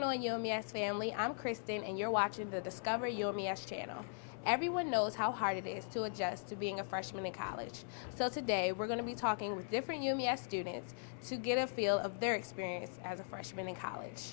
going on, Umes family? I'm Kristen, and you're watching the Discover Umes channel. Everyone knows how hard it is to adjust to being a freshman in college. So today, we're going to be talking with different Umes students to get a feel of their experience as a freshman in college.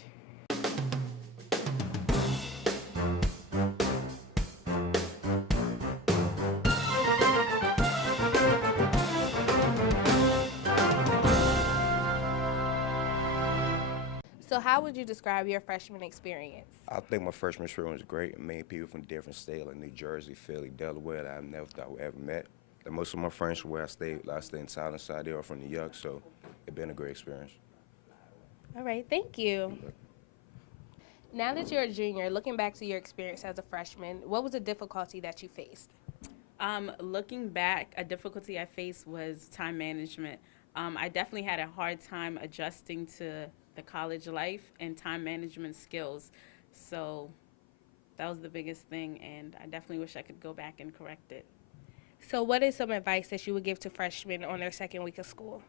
So how would you describe your freshman experience? I think my freshman experience was great. I met people from different states like New Jersey, Philly, Delaware that I never thought would ever met. And most of my friends from where I stayed in Tyler, they are from New York, so it's been a great experience. All right, thank you. Now that you're a junior, looking back to your experience as a freshman, what was a difficulty that you faced? Looking back, a difficulty I faced was time management. I definitely had a hard time adjusting to the college life and time management skills. So that was the biggest thing, and I definitely wish I could go back and correct it. So what is some advice that you would give to freshmen on their second week of school?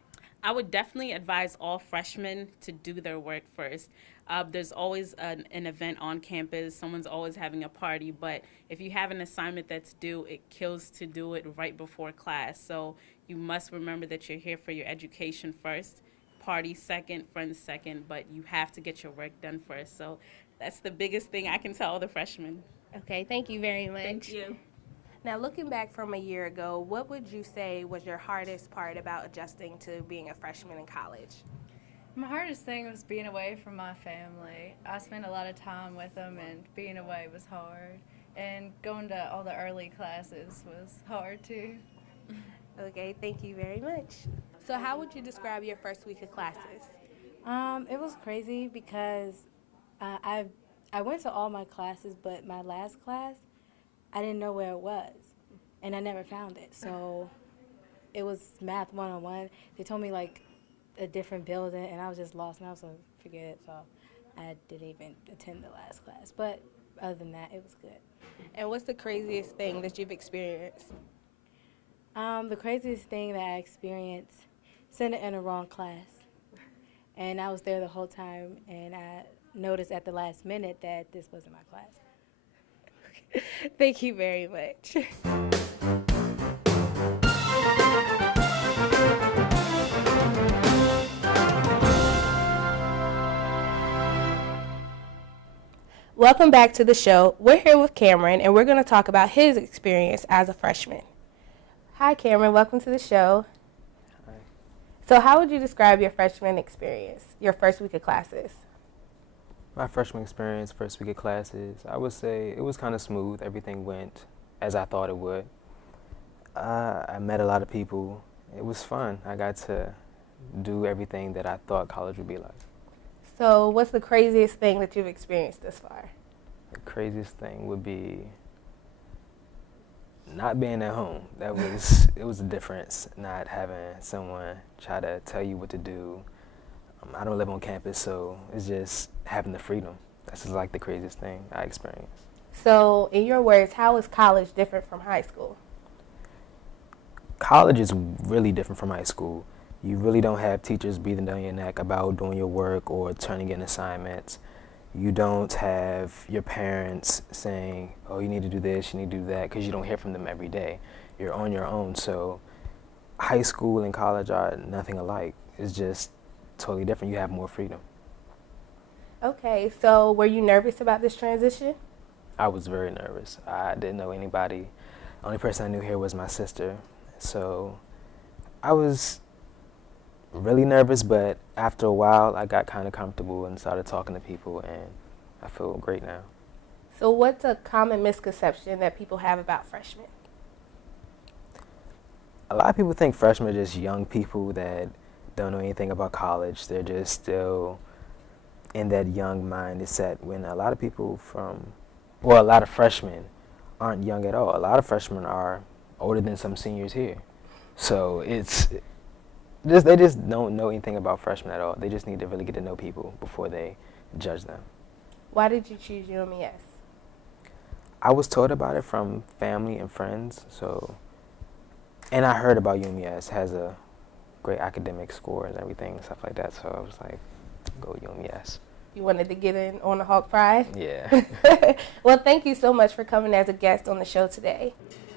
I would definitely advise all freshmen to do their work first. There's always an event on campus. Someone's always having a party. But if you have an assignment that's due, it kills to do it right before class. So you must remember that you're here for your education first, party second, friends second, but you have to get your work done first. So that's the biggest thing I can tell the freshmen. Okay, thank you very much. Thank you. Now, looking back from a year ago, what would you say was your hardest part about adjusting to being a freshman in college? My hardest thing was being away from my family. I spent a lot of time with them, and being away was hard. And going to all the early classes was hard too. Okay, thank you very much. So how would you describe your first week of classes? It was crazy because I went to all my classes, but my last class, I didn't know where it was, and I never found it. So it was math 101. They told me like a different building, and I was just lost, and I was like, forget it. So I didn't even attend the last class. But other than that, it was good. And what's the craziest thing that you've experienced? The craziest thing that I experienced, sitting in a wrong class, and I was there the whole time, and I noticed at the last minute that this wasn't my class. Thank you very much. Welcome back to the show. We're here with Cameron, and we're going to talk about his experience as a freshman. Hi, Cameron. Welcome to the show. Hi. So how would you describe your freshman experience, your first week of classes? My freshman experience, first week of classes, I would say it was kind of smooth. Everything went as I thought it would. I met a lot of people. It was fun. I got to do everything that I thought college would be like. So what's the craziest thing that you've experienced thus far? The craziest thing would be not being at home. It was a difference, not having someone try to tell you what to do. I don't live on campus, so it's just having the freedom. That's just like the craziest thing I experienced. So in your words, how is college different from high school? College is really different from high school. You really don't have teachers breathing down your neck about doing your work or turning in assignments. You don't have your parents saying, oh, you need to do this, you need to do that, because you don't hear from them every day. You're on your own. So high school and college are nothing alike. It's just totally different. You have more freedom. Okay, so were you nervous about this transition? I was very nervous. I didn't know anybody. The only person I knew here was my sister. So I was really nervous, but after a while I got kind of comfortable and started talking to people, and I feel great now. So what's a common misconception that people have about freshmen? A lot of people think freshmen are just young people that don't know anything about college. They're just still in that young mindset, when a lot of people a lot of freshmen aren't young at all. A lot of freshmen are older than some seniors here. So they just don't know anything about freshmen at all. They just need to really get to know people before they judge them. Why did you choose UMES? I was told about it from family and friends, and I heard about UMES has a great academic score and everything, stuff like that, so I was like, go UMES. You wanted to get in on the hog fries? Yeah. Well, thank you so much for coming as a guest on the show today.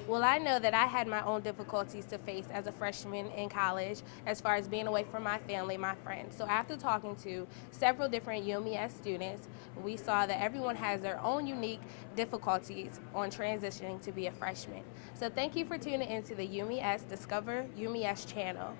Well, I know that I had my own difficulties to face as a freshman in college as far as being away from my family, my friends. So after talking to several different UMES students, we saw that everyone has their own unique difficulties on transitioning to be a freshman. So thank you for tuning into the UMES Discover UMES channel.